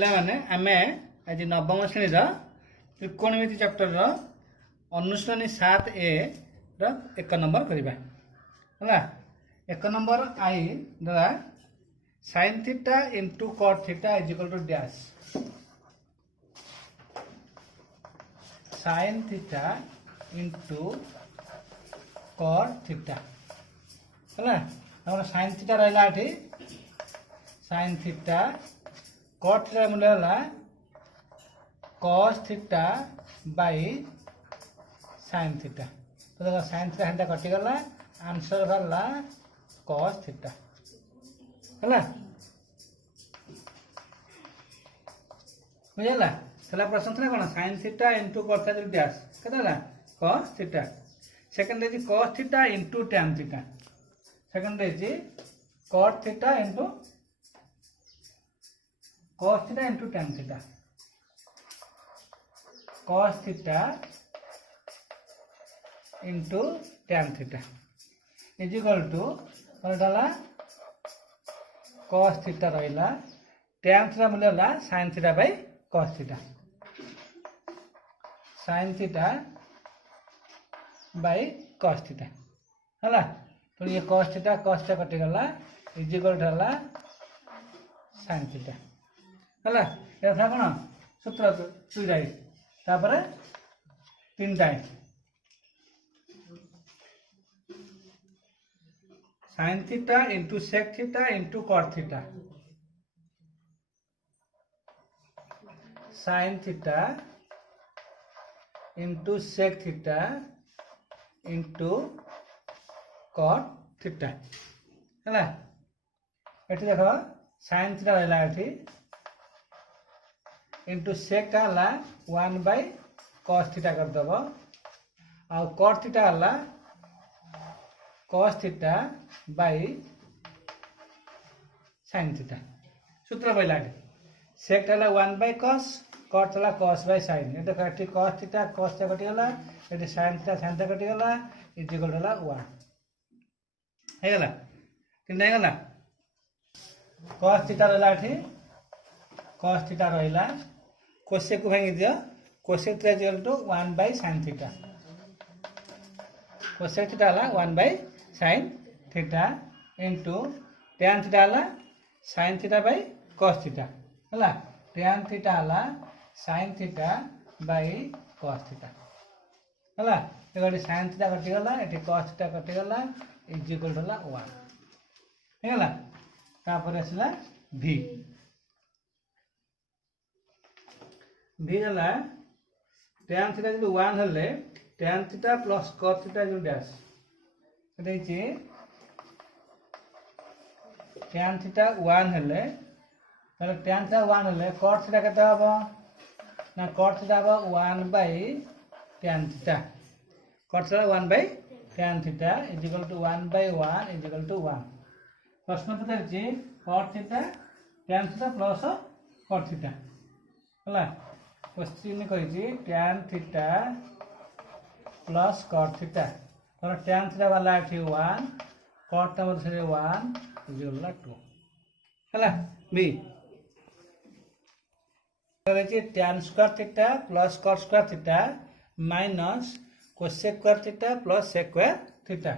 पिलाने आमे आज नवम श्रेणी त्रिकोणमिति चैप्टर अनुश्रेणी 7A एक नंबर करवा है। एक नंबर आई द्वारा sin theta into cot theta is equal to dash sin theta into cot theta है। sin थीटा रहा sin थीटा cot थीटा मूल्य है cos theta by sin theta. तो देखो sin थीटा हेटा कटिगला आंसर बाहरला cos थीटा है। बुझला पहला प्रश्न था कौन sin theta into cos theta dash केते cos थीटा। सेकंड है cos theta into tan theta. Second है cot theta into cos theta into tan theta. cos theta into tan theta is equal to cos theta रहा tan theta मूल्य है sin theta by cos theta. sin theta by cos theta है। तो ये cos theta कटिगला is equal to है sin theta है। ये था कौन सूत्र दुईटा तापर तीन time sin theta into sec theta into cot theta sin theta into sec theta into cot theta है। ये देख sin थीटा रहा इंटू sec टा है 1 बाई cos थीटा करदेव आ cot थीटा है cos theta by sin theta. सूत्र पहला sec टा 1 बाई cos cot टा cos बाई sin। ये देखो ये cos थीटा कटिगला ये sin थीटा कटिगला इज इक्वल टू 1 है तीन है। cos थीटा रहा cos थीटा रहा कोसेक को भांगी दियो cosec theta is equal to 1 by sin theta. Cosec theta है 1 by sin theta into tan theta है sin theta by cos theta है। tan थीटा है sin theta by cos theta है। देखो ये sin थीटा कटिगला ये cos थीटा कटिगला इज इक्वल टू 1 है। तापर आसला v v है tan थीटा जो 1 हेले tan theta plus cos theta जो डैश tan थीटा 1 हेले ताले tan थीटा 1 हेले cos थीटा केते हबो ना cos थीटा हबो 1 by tan theta. cos theta 1 by tan theta is equal to 1 by 1 is equal to 1। प्रश्न पचार cot theta tan theta plus cot theta है। क्वेश्चन कही tan theta plus cot theta और tan theta वाला 1 cot टा 1 is equal to 2 है। B tan square theta plus cot square theta minus cosec square theta plus sec square theta.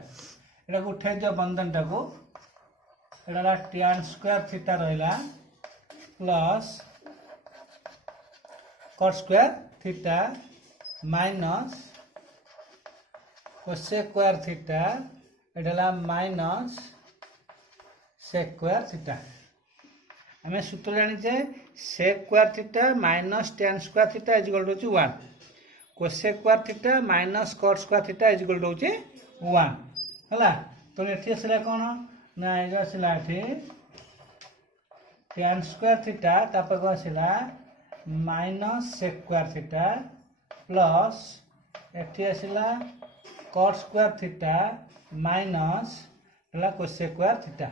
यहाँ उठाई दियो बंधन टाको एटा tan स्क्वायर थीटा रहा plus cot square theta minus cosec square theta एटा माइनस sec स्क्वायर थीटा। आम सूत्र जानी sec square theta minus tan square theta is equal to 1 cosec square theta minus cot square theta is equal to 1 है। तो ये आसला कौन ना ये आसला tan स्क्वायर थीटा तापर कौन आसला minus sec square theta plus ये आसला cot square theta minus cosec square theta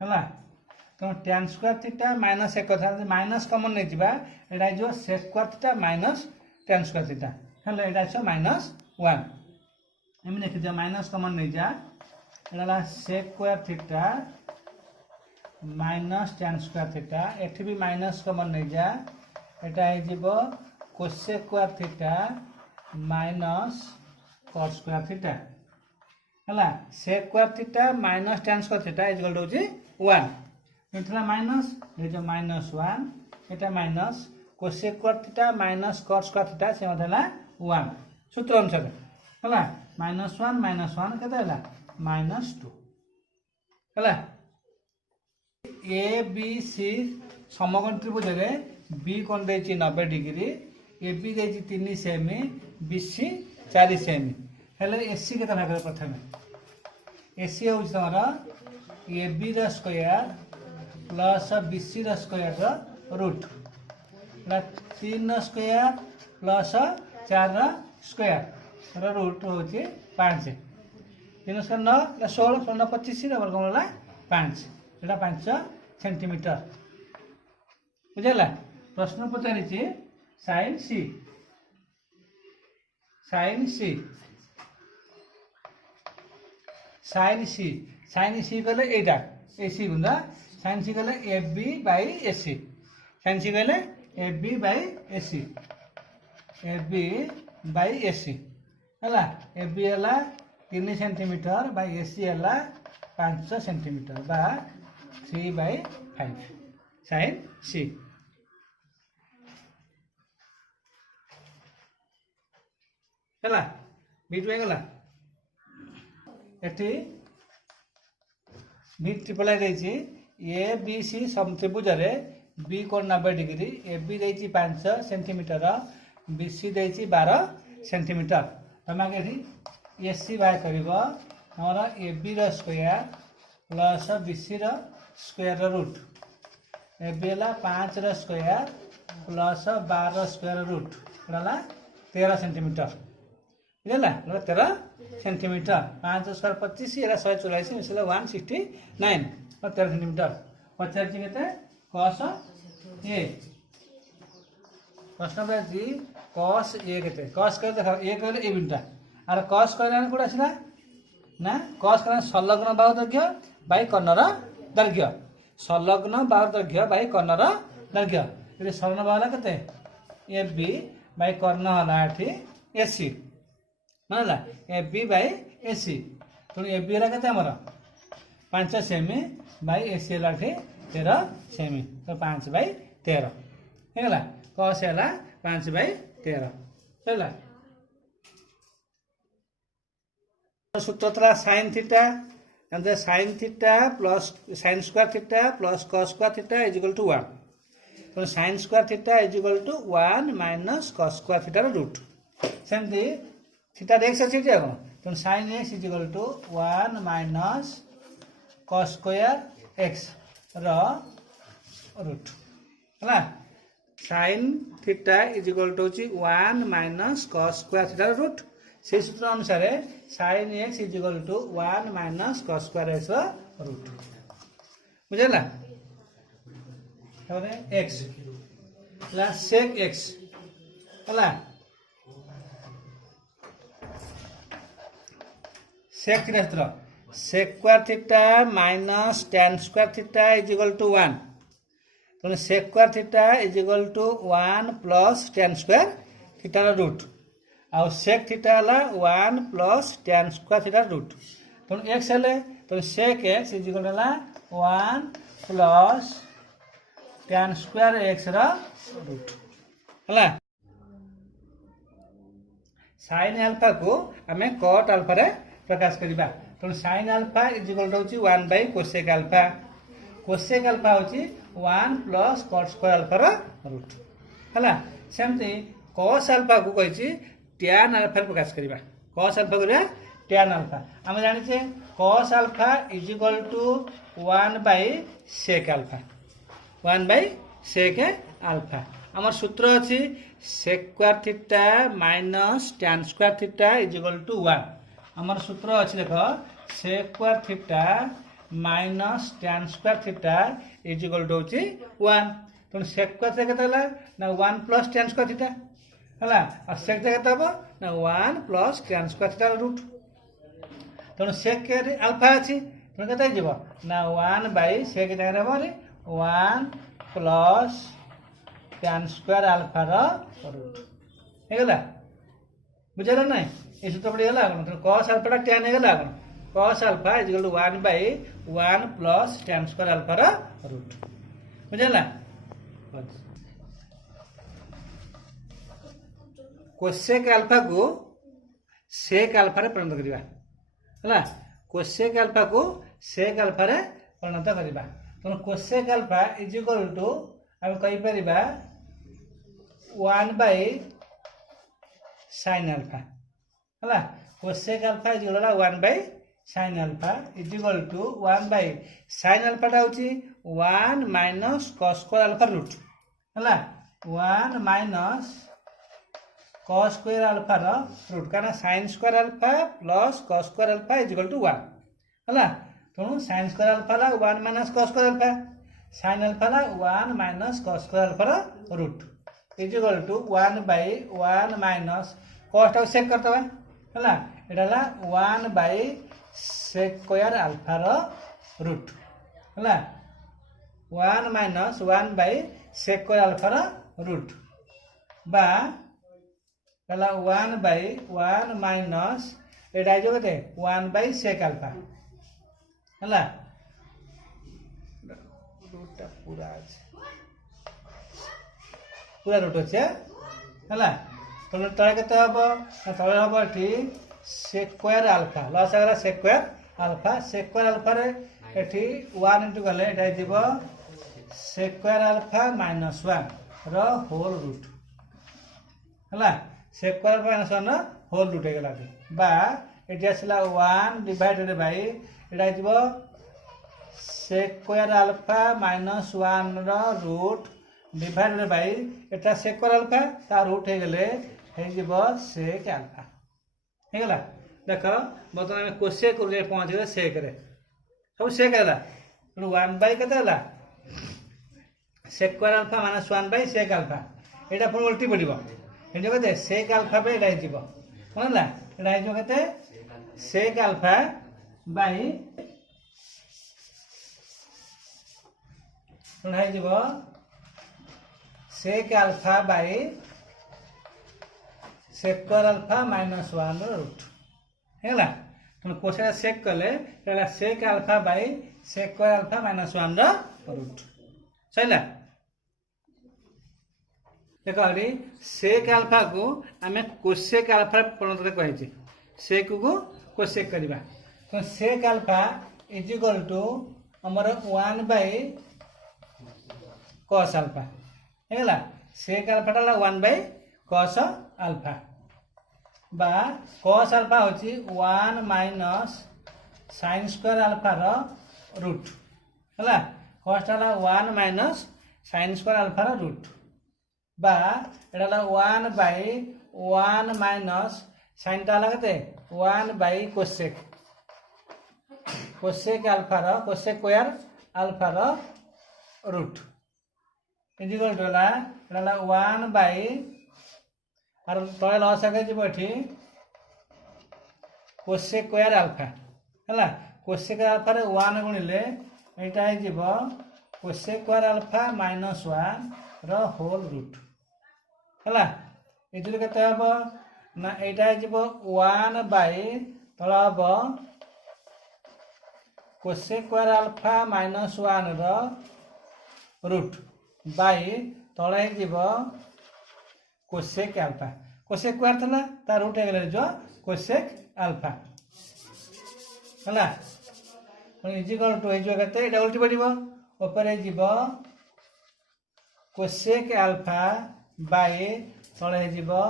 है। तो tan स्क्वायर थीटा माइनस एक कथा माइनस कमन नहीं जीवा एटा जो sec square theta minus tan square theta है। एटा छ माइनस 1 एम लिखि दिया माइनस कमन नहीं जा एटा sec square theta minus tan square theta एठी भी माइनस कॉमन नहीं जा एटा हे जीवो cosec square theta minus cos square theta हला sec square theta minus tan square theta is equal to जी 1 एथला माइनस ए जो माइनस 1 एटा minus cosec square theta minus cos square theta से मतलब 1 सूत्र अनुसार हला -1 केते हला -2 हला ए बी सी समकोण त्रिभुज रे बी कोण देछि 90 डिग्री ए बी देछि 3 सेमी बी सी 4 सेमी हेले एसी केते भाग प्रथमे एसी हो तमरा ए बी र स्क्वायर प्लस बी सी र स्क्वायर र रूट 3 र स्क्वायर प्लस 4 र स्क्वायर र रूट होछि 5 3 स्क्वायर 9 16 16 25 र वर्गमूल 5 एटा 5 सेंटीमीटर बुझला प्रश्न पचारि sine C sine C sine C sine C कहले एटा एसी गुंदा साइन सी कहले A B by AC sine C कहले A B by AC A B by AC हला ए बी हला 3 सेंटीमीटर बाई एसी हला 5 सेंटीमीटर बा 3/5 sign सी हला बीट में गला एटी बीट ट्रिपल आई देछि ए बी सी समत्रिभुज रे बी कोण 90 डिग्री ए बी देछि 5 सेंटीमीटर बी सी देछि 12 सेंटीमीटर तमा के एसी बाय करबो हमरा ए बी र स्क्वायर प्लस बी सी र स्क्वायर रूट ए बी ला 5 र स्क्वायर प्लस 12 स्क्वायर रूट एला 13 सेंटीमीटर बुझला 13 सेंटीमीटर 5 स्क्वायर 25 एला 184 मिसला 169 और 13 सेंटीमीटर पचार जी केते cos ए प्रश्न पे जी cos ए केते cos कर देखा ए कहले ए बिंटा आर cos कहले कोड आछला ना cos कहले संलग्न बाहु दैर्घ्य बाई कर्णर दैर्घ्य संलग्न बाहु दैर्घ्य बाई कर्णर दैर्घ्य ये संलग्न बाहु केते ए बी बाई कर्ण हला एठी एसी मानला ए बी बाई एसी तो ए बी हला केते हमर 5 सेमी बाई एसी हला एठी 13 सेमी तो 5/13 हेला cos हला 5/13 चला सूत्र था sin theta and the sin theta plus sin square theta plus cos square theta is equal to 1 तो sin square theta is equal to 1 minus cos square theta root सेमती theta x अछि जे कोन तो sin x is equal to 1 minus cos square x row root हला sin theta is equal to 1 minus cos square theta root से सूत्र अनुसार sin x is equal to 1 minus cos square x root बुझला और x प्लस sec x हला sec थीटा सूत्र sec square theta minus tan square theta is equal to 1 तो sec square theta is equal to 1 plus tan square theta root और sec थीटा हला 1 plus tan square theta root तो x हले तो sec x इज इक्वल हला 1 plus tan square x रा root हला sin अल्फा को हमें cot अल्फा रे प्रकाश करिबा तो sin alpha is equal to 1 by cosec alpha cosec alpha होची 1 प्लस cot स्क्वायर अल्फा रा रूट हला सेमती cos अल्फा को कहिची tan अल्फा प्रकाश करिबा cos अल्फा करिया tan अल्फा हम जानि छे cos alpha is equal to 1 by sec alpha 1 by sec alpha हमर सूत्र अछि sec square theta minus tan square theta is equal to 1 हमर सूत्र अछि देखो sec square theta minus tan square theta is equal to 1 तो sec square theta केतला ना 1 plus tan square theta हला और sec केते हबो ना 1 plus tan square theta root तो sec के अल्फा अछि तुम के ना 1 बाई सेक जगह हम 1 plus tan square alpha root हेगला बुझेगा ना ये सूत्र पड़गला मतलब cos अल्फा tan हेगला cos alpha is equal to 1 by 1 plus tan square alpha root बुझेगा कोसेक अल्फा को सेक अल्फा रे परिणत करिबा हला कोसेक अल्फा को सेक अल्फा रे परिणत करिबा तो cosec alpha is equal to हम कहि परिबा 1 बाई sin अल्फा हला cosec alpha is equal to 1 by sin alpha is equal to 1 by sin alpha टा होची 1 minus cos square alpha root हला 1 minus cos square alpha root का sin square alpha plus cos square alpha is equal to 1 हला तो sin square alpha ला 1 minus cos square alpha sin alpha ला 1 minus cos square alpha root is equal to 1 by 1 minus cos टा sec करते हैं हला एडाला 1 by sec square alpha root हला 1 minus 1 by sec square alpha root बा कला 1 बाई 1 माइनस एटा जो कते 1 बाई sec अल्फा हला रूट पूरा रूट আছে हला तो तळे कते हबो तळे हबो एठी sec स्क्वायर अल्फा लॉस आगला sec स्क्वायर अल्फा रे एठी 1 इनटू गले एटा दिबो sec स्क्वायर अल्फा माइनस 1 रो होल रूट हला sec square minus 1 whole root हेगला बा एठी आसला 1 डिवाइडेड बाय एटा दिबो sec स्क्वायर अल्फा माइनस 1 रो रूट डिवाइडेड बाय एटा sec स्क्वायर अल्फा ता रूट हेगले हे दिबो sec अल्फा हेगला देखो बर्तमान में कोसेक रे पहुंच गए सेक रे सब सेक हला 1 बाय कते हला sec square alpha minus 1 by sec alpha एटा पुन उल्टी पड़िबो एटा कते sec अल्फा पे एटा जिवो कोनला एटा जो कते sec अल्फा बाय एटा जिवो sec alpha by sec square alpha minus 1 root हेला तुम कोसेक सेक कले एला sec alpha by sec square alpha minus 1 root सहीला देखो अरे sec अल्फा को हमें कोसेक अल्फा परिणत कहै sec को कोसेक करबा तो sec अल्फा इज इक्वल टू हमर 1 बाय cos अल्फा हेला sec अल्फा ला 1 बाय cos अल्फा बा cos अल्फा होची 1 minus sin square alpha root हला cos ला 1 minus sin square alpha root बा एडाला 1 बाय 1 माइनस sin ता लागते 1 by cosec alpha cosec square alpha root is equal to एडाला 1 बाय और तळे लॉस आगे जिवो एठी कोसेक स्क्वायर अल्फा हला कोसेक अल्फा रे 1 गुणिले एटा जिवो कोसेक स्क्वायर अल्फा माइनस 1 रो होल रूट हला इदुरे कते हबो ना एटा जिवो 1 बाय तळे हबो कोसेक स्क्वायर अल्फा माइनस 1 रो रूट बाय तळे जिवो कोसेक अल्फा कोसेक स्क्वायर थला ता रूट हेगले जो कोसेक अल्फा हला इज इक्वल टू ए जो कते एटा उल्टी पड़िबो ऊपर जीवो कोसेक अल्फा बाय तळे जीवो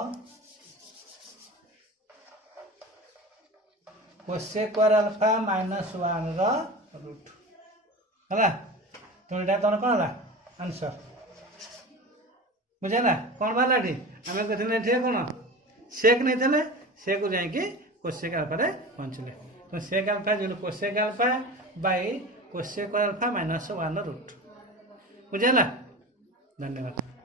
कोसेक स्क्वायर अल्फा माइनस 1 रो रूट हला तो एटा तोन कोन हला आंसर बुझे ना कौन बाला डी हमें कहते थे कौन सेक नहीं थे सेक को जाए कि कोसेक अल्फा रे पहुंचले तो सेक अल्फा जो cosec alpha by cosec alpha minus 1 root बुझे ना धन्यवाद।